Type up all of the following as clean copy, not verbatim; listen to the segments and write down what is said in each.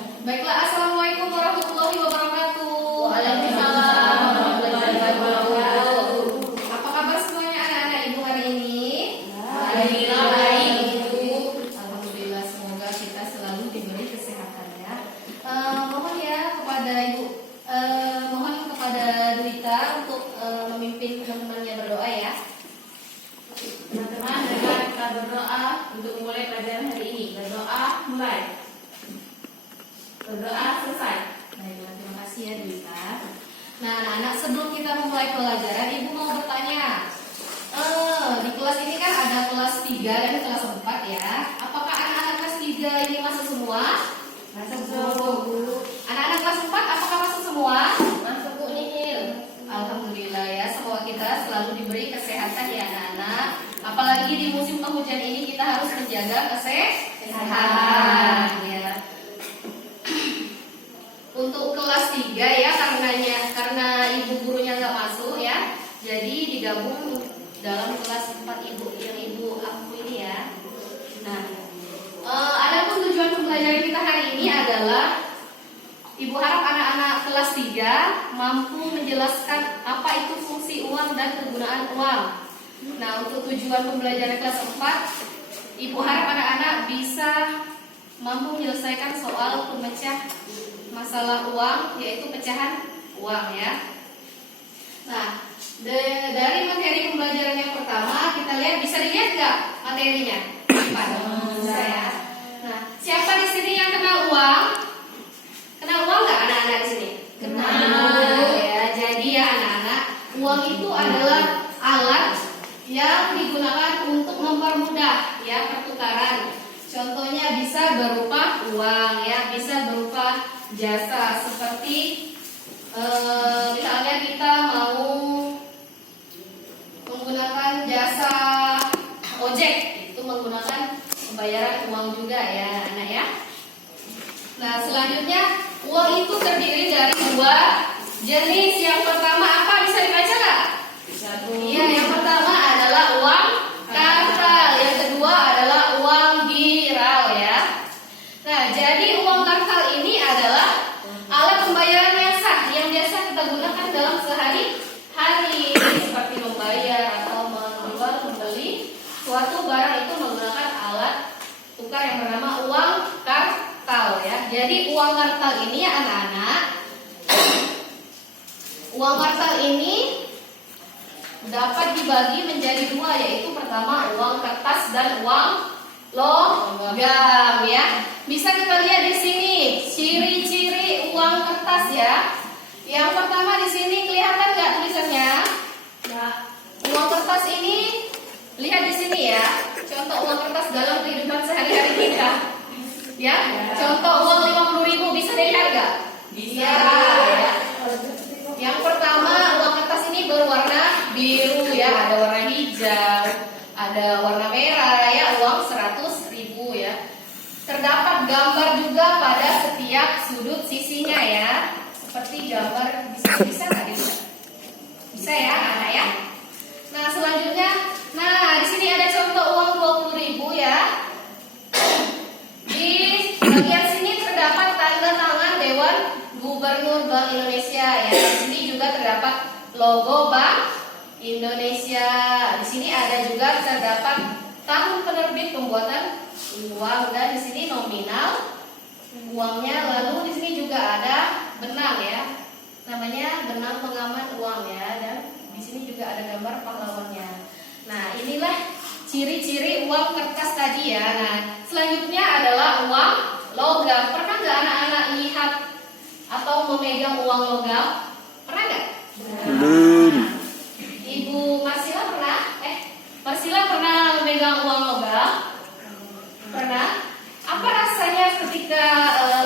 Baiklah, assalamualaikum warahmatullahi wabarakatuh. Waalaikumsalam warahmatullahi wabarakatuh. Apa kabar semuanya anak-anak ibu hari ini? Alhamdulillah baik, Ibu. Alhamdulillah, semoga kita selalu diberi kesehatan ya. Mohon ya kepada ibu, mohon kepada Duita untuk memimpin teman-temannya berdoa ya. Teman-teman, marilah kita berdoa untuk memulai pelajaran hari ini. Berdoa mulai. Berdoa selesai. Baiklah, terima kasih ya Duita. Nah anak-anak, sebelum kita memulai pelajaran, ibu mau bertanya. Di kelas ini kan ada kelas 3 dan kelas 4 ya. Apakah anak-anak kelas 3 ini masuk semua? Masuk Bu. Anak-anak kelas 4 apakah masuk semua? Masuk Bu Nihil. Alhamdulillah ya, semoga kita selalu diberi kesehatan ya anak-anak. Apalagi di musim penghujan ini kita harus menjaga kesehatan ya. Untuk kelas 3 ya, karena ibu gurunya nggak masuk ya, jadi digabung dalam kelas 4 ibu yang ibu aku ini ya. Nah, adapun tujuan pembelajaran kita hari ini adalah ibu harap anak-anak kelas 3 mampu menjelaskan apa itu fungsi uang dan kegunaan uang. Nah, untuk tujuan pembelajaran kelas 4, ibu harap anak-anak bisa mampu menyelesaikan soal pemecah masalah uang, yaitu pecahan uang ya. Nah, dari materi pembelajaran yang pertama kita lihat, bisa dilihat nggak materinya? Bisa ya. Nah, siapa di sini yang kenal uang? Kenal uang nggak anak-anak di sini? Kenal. Ya. Jadi ya anak-anak, uang itu adalah alat yang digunakan untuk mempermudah ya pertukaran. Contohnya bisa berupa uang ya, bisa berupa jasa seperti misalnya kita mau menggunakan jasa ojek, itu menggunakan pembayaran uang juga ya anak ya. Nah selanjutnya, uang itu terdiri dari 2 jenis. Yang pertama apa, bisa dibaca nggak? Bisa Bu. Iya, yang pertama adalah uang kartal, yang kedua adalah uang giral ya. Nah, jadi uang kartal ini adalah alat pembayaran yang sah yang biasa kita gunakan dalam sehari-hari, seperti membayar atau menjual membeli suatu barang, itu menggunakan alat tukar yang bernama uang kartal ya. Jadi uang kartal ini ya anak-anak, uang kartal ini dapat dibagi menjadi 2, yaitu pertama uang kertas dan uang logam ya. Bisa kita lihat di sini ciri-ciri uang kertas ya. Yang pertama di sini kelihatan nggak tulisannya? Nah, uang kertas ini lihat di sini ya. Contoh uang kertas dalam kehidupan sehari-hari kita. Ya, contoh uang 50.000 bisa dilihat nggak? Bisa. Ya. Yang pertama uang kertas ini berwarna biru ya, ada warna hijau, ada warna merah ya, uang 100.000 ya. Terdapat gambar juga pada setiap sudut sisinya ya, seperti gambar bisa nggak bisa? Bisa ya anak ya. Nah selanjutnya, nah di sini ada contoh uang 20.000 ya. Di bagian sini terdapat tanda tangan Dewan Gubernur Bank Indonesia ya. Di sini juga terdapat logo Bank Indonesia. Di sini ada juga terdapat tahun penerbit pembuatan uang, dan di sini nominal uangnya. Lalu di sini juga ada benang ya, namanya benang pengaman uang ya, dan di sini juga ada gambar pahlawannya. Nah inilah ciri-ciri uang kertas tadi ya. Nah selanjutnya adalah uang logam. Pernah nggak anak-anak lihat atau memegang uang logam? Pernah nggak? Belum. Ibu Marsila pernah? Marsila pernah memegang uang logam? Pernah? Apa rasanya ketika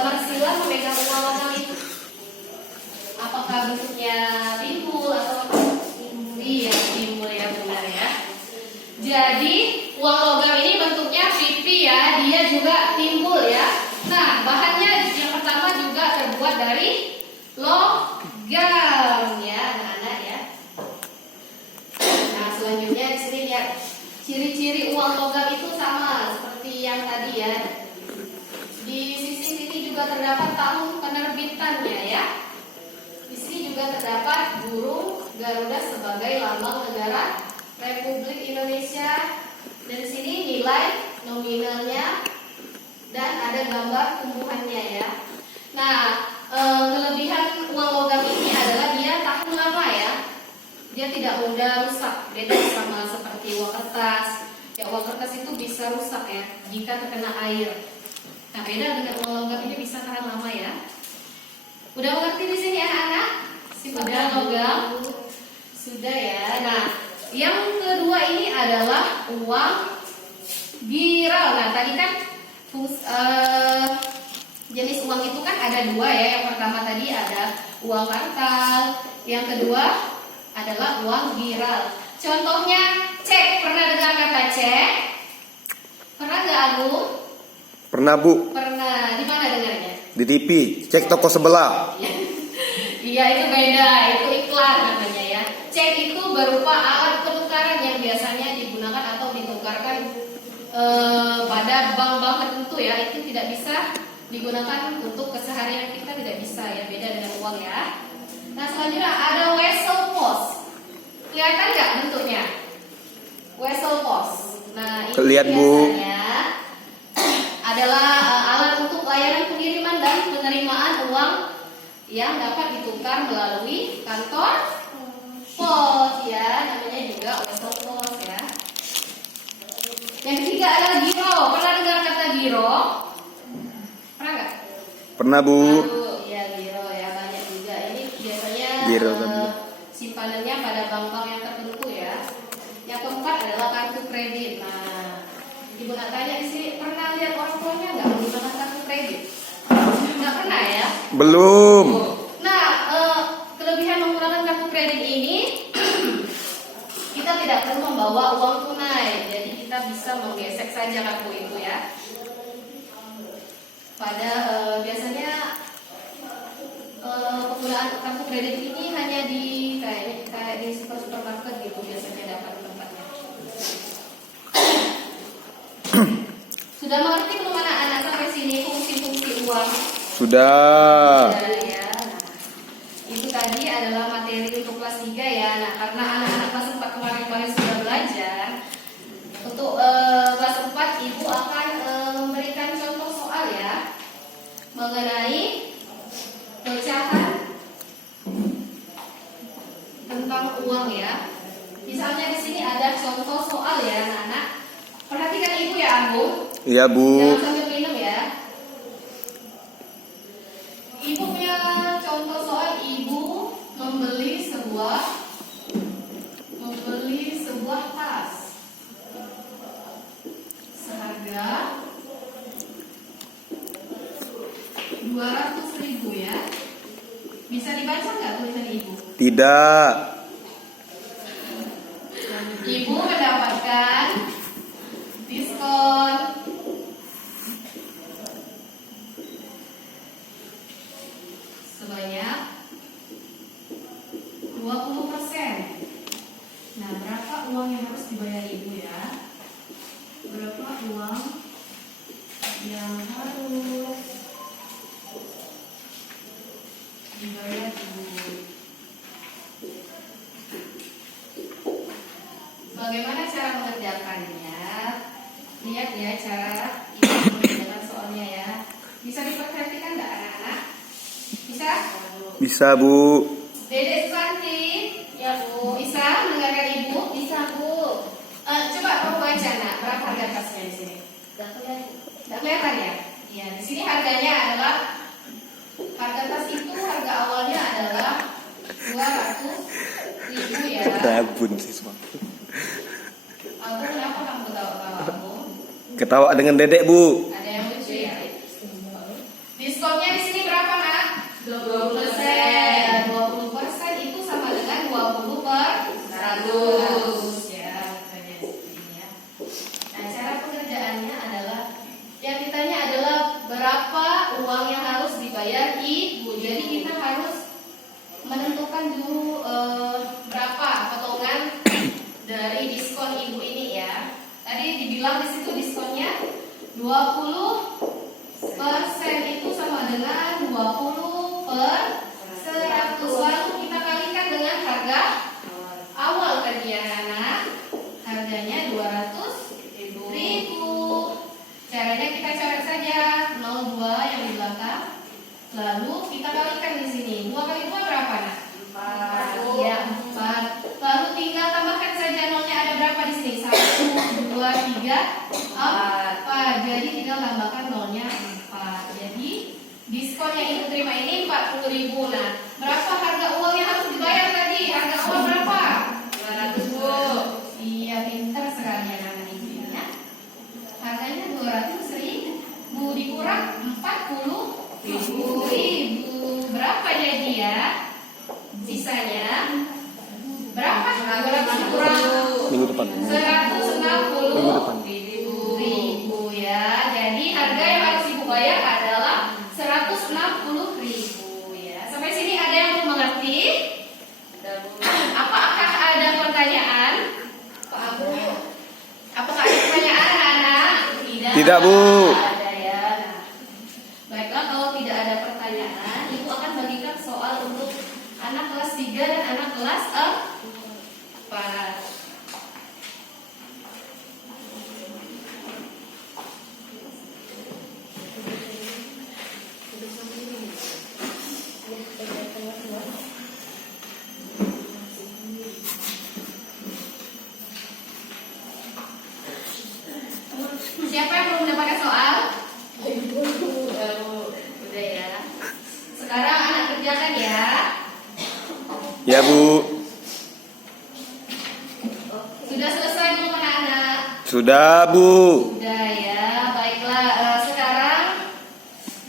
Marsila memegang uang logam itu? Apakah bentuknya timbul atau apa? Iya, timbul ya, benar ya. Jadi uang logam ini bentuknya pipi ya, dia juga timbul ya. Nah, bahannya yang pertama juga terbuat dari logam ya, anak-anak ya. Nah, selanjutnya di sini lihat ciri-ciri uang logam itu sama seperti yang tadi ya. Di sisi sini juga juga terdapat tahun penerbitannya ya. Di sini juga terdapat burung Garuda sebagai lambang negara Republik Indonesia. Dan di sini nilai nominalnya dan ada gambar tumbuhannya ya. Nah, kelebihan uang logam ini adalah dia tahan lama ya. Dia tidak mudah rusak. Beda sama seperti uang kertas. Ya, uang kertas itu bisa rusak ya jika terkena air. Nah, beda dengan uang logam ini bisa tahan lama ya. Udah mengerti di sini anak-anak? Sifat uang logam? Sudah ya. Nah, yang kedua ini adalah uang giral. Nah, tadi kan jenis uang itu kan ada dua ya. Yang pertama tadi ada uang kartal, yang kedua adalah uang giral. Contohnya cek. Pernah dengar kata cek? Pernah nggak Agung? Pernah Bu, Pernah. Di mana dengarnya? di TV, cek toko sebelah. Iya, itu beda, itu iklan namanya ya. Cek itu berupa alat penukaran yang biasanya digunakan atau ditukarkan pada bank-bank tertentu ya. Itu tidak bisa digunakan untuk keseharian kita, tidak bisa ya, beda dengan uang ya. Nah, selanjutnya ada wesel pos. Kelihatan nggak bentuknya? Wesel pos. Nah, ini Lihat, Bu. biasanya adalah alat untuk layanan pengiriman dan penerimaan uang yang dapat ditukar melalui kantor pos ya, namanya juga wesel pos ya. Yang ketiga adalah giro. Pernah dengar kata giro? Pernah nggak? Pernah Bu. Ya, giro ya, banyak juga. Ini biasanya Giro tadi. simpanannya pada bank-bank yang tertentu ya. Yang keempat adalah kartu kredit. Nah, Ibu nak tanya di sini, pernah lihat orang tuanya nggak menggunakan kartu kredit? Nggak pernah ya? Belum. Nah, kelebihan menggunakan kartu kredit ini kita tidak perlu membawa uang tunai, jadi kita bisa menggesek saja kartu itu ya. Pada biasanya penggunaan kartu kredit ini hanya di kayak di supermarket gitu biasanya dapat tempatnya. Sudah mengerti belum anak-anak sampai sini fungsi-fungsi uang? Sudah. Ya. Nah, itu tadi adalah materi untuk kelas 3 ya. Nah, karena anak-anak kelas 4 kemarin sudah belajar, untuk kelas 4 Ibu akan memberikan contoh soal ya mengenai pecahan tentang uang ya. Misalnya di sini ada contoh soal ya anak-anak. Perhatikan Ibu ya Agung. Iya Bu. Jangan sambil minum ya. Ibu punya contoh soal. Ibu membeli sebuah tas seharga 200.000 ya. Bisa dibaca nggak tulisan Ibu? Tidak. Ibu mendapatkan diskon sebanyak 20%. Nah, berapa uang yang harus dibayar Ibu ya? Berapa uang yang harus dibayar Ibu? Bagaimana cara mengerjakannya? Lihat ya cara Ibu mengerjakan soalnya ya. Bisa diperhatikan nggak anak-anak? Bisa? Bisa Bu. Dedek Susanti, ya Bu. Bisa mendengarkan Ibu? Bisa Bu. Coba kamu baca nak, berapa harga tasnya di sini? Tidak kelihatan ya? Iya, di sini harganya adalah harga tas itu harga awalnya adalah 200.000 ya. Rabun siswa. Aku kenapa kamu ketawa-tawa aku? Ketawa dengan dedek Bu. Ada yang lucu ya? Diskonnya di sini berapa nak? 20%. 20% itu sama dengan 20/100 ya. Makanya seperti ini ya. Nah, cara pengerjaannya adalah yang ditanya adalah berapa uang yang harus dibayar Ibu. Jadi kita harus menentukan dulu berapa potongan dari diskon Ibu ini ya. Tadi dibilang di situ diskonnya 20% itu sama kita coret saja 02 yang di belakang. Lalu kita kalikan di sini. 2 kali 2 berapa, Nak? 4. Iya, 4. Lalu tinggal tambahkan saja nolnya ada berapa di sini? 1, 2, 3, 4. Jadi tinggal tambahkan nolnya 4. Jadi diskon yang Ibu terima ini 40.000. Nah, berapa harga uang yang harus dibayar tadi? Harga uang berapa? 200, Bu. Iya, pintar sekali anak-anak Ibu ya. Harganya 200.000 dikurang 40.000. Berapa jadi ya? Sisanya berapa? 200 dikurang Minggu depan. 160.000 ya. Jadi harga yang harus Ibu bayar adalah 160.000 ya. Sampai sini ada yang belum mengerti? Apakah ada pertanyaan? Pak Abu, apakah ada pertanyaan anak-anak? Tidak, Bu. Ada ya. Nah, baiklah, kalau tidak ada pertanyaan, Ibu akan bagikan soal untuk anak kelas 3 dan anak kelas 4. Siapa yang belum mendapatkan soal? Udah ya. Sekarang anak kerjakan ya. Ya, Bu. Sudah selesai belum anak-anak? Sudah, Bu. Sudah ya. Baiklah. Sekarang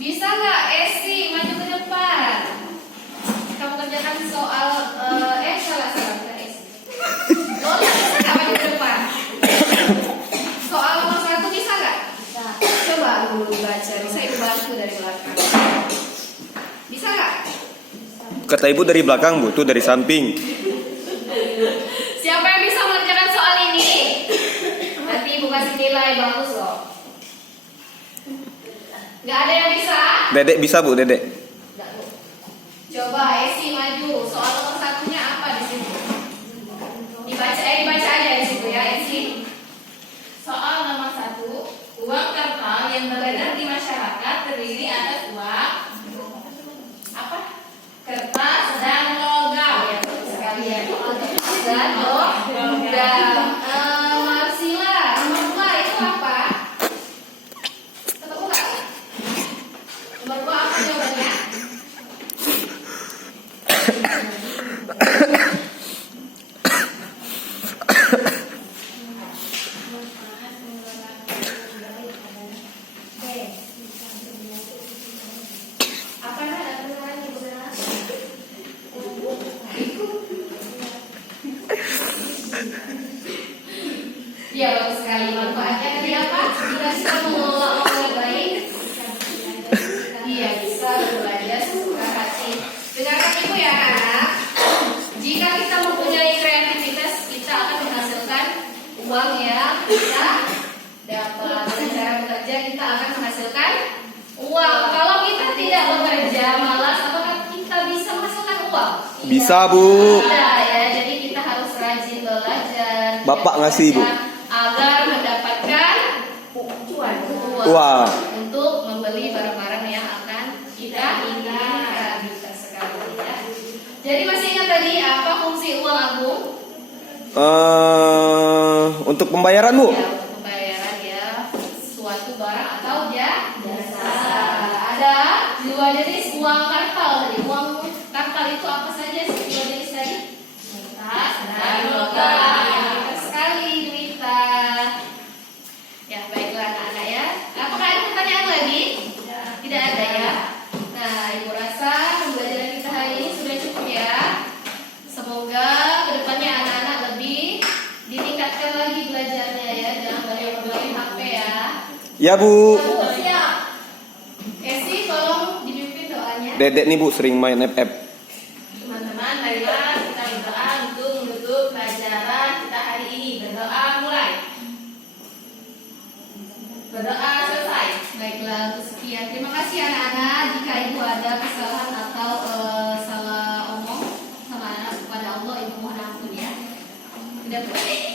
bisa nggak Esi maju ke depan? Kamu kerjakan soal salah bukan Esi. Lola bisa nggak maju ke depan? Soal nomor 1 bisa nggak? Bisa. Coba dulu baca. Bisa Ibu bantu dari belakang. Bisa nggak? Kata Ibu dari belakang, Bu. Tuh dari samping. Siapa yang bisa mengerjakan soal ini? Nanti Ibu kasih nilai bagus loh. Nggak ada yang bisa? Dedek bisa, Bu, Dedek. Nggak, Bu. Coba Esi maju. Soal nomor 1-nya apa di sini? Dibaca aja di situ ya, Esi. Soal nomor 1, uang kartal yang beredar di masyarakat terdiri atas uang apa? Kertas dan logam. Ya, bagus sekali ya. Dan logam. Marsila, nomor 2 itu apa? Ketemu nggak? Nomor 2 apa jawabannya? Apa nak ada pertanyaan Ibu Nana? Ya, bagus sekali. Manfaatnya tadi apa? Kita bisa mengelola uang dengan baik. Iya, bisa berbelanja sesuka hati. Dengarkan Ibu ya, anak. Jika kita mempunyai kreativitas, kita akan menghasilkan uang yang kita dapat. Dengan cara bekerja, kita akan menghasilkan uang. Kalau kita tidak bekerja, malas, apakah kita bisa menghasilkan uang? Bisa, Bu. Tidak ya, jadi kita harus rajin belajar. Bapak ngasih, Bu. Agar mendapatkan Wah. untuk membeli barang-barang yang akan kita inginkan. Bisa sekali ya. Jadi masih ingat tadi apa fungsi uang agung? Untuk pembayaran, Bu. Ya, untuk pembayaran ya suatu barang atau jasa. Ada 2 jenis uang kartal tadi. Uang kartal itu apa saja sih 2 jenis tadi? Kertas dan logam. Pintar sekali Duita. Ya, baiklah anak-anak ya. Apakah ada pertanyaan lagi? Tidak ada ya. Nah, Ibu rasa pembelajaran kita hari ini sudah cukup ya. Semoga kedepannya anak-anak lebih ditingkatkan lagi belajarnya ya. Jangan banyak bermain HP ya. Ya, Bu. Siap. Esi, tolong dipimpin doanya. Dedek nih, Bu, sering main FF. Teman-teman, marilah kita berdoa untuk menutup pelajaran kita hari ini. Berdoa mulai. Berdoa selesai. Baiklah, untuk sekian. Terima kasih anak-anak. Jika Ibu ada kesalahan atau salah omong sama anak kepada Allah, Ibu mohon ampun ya. Tidak boleh.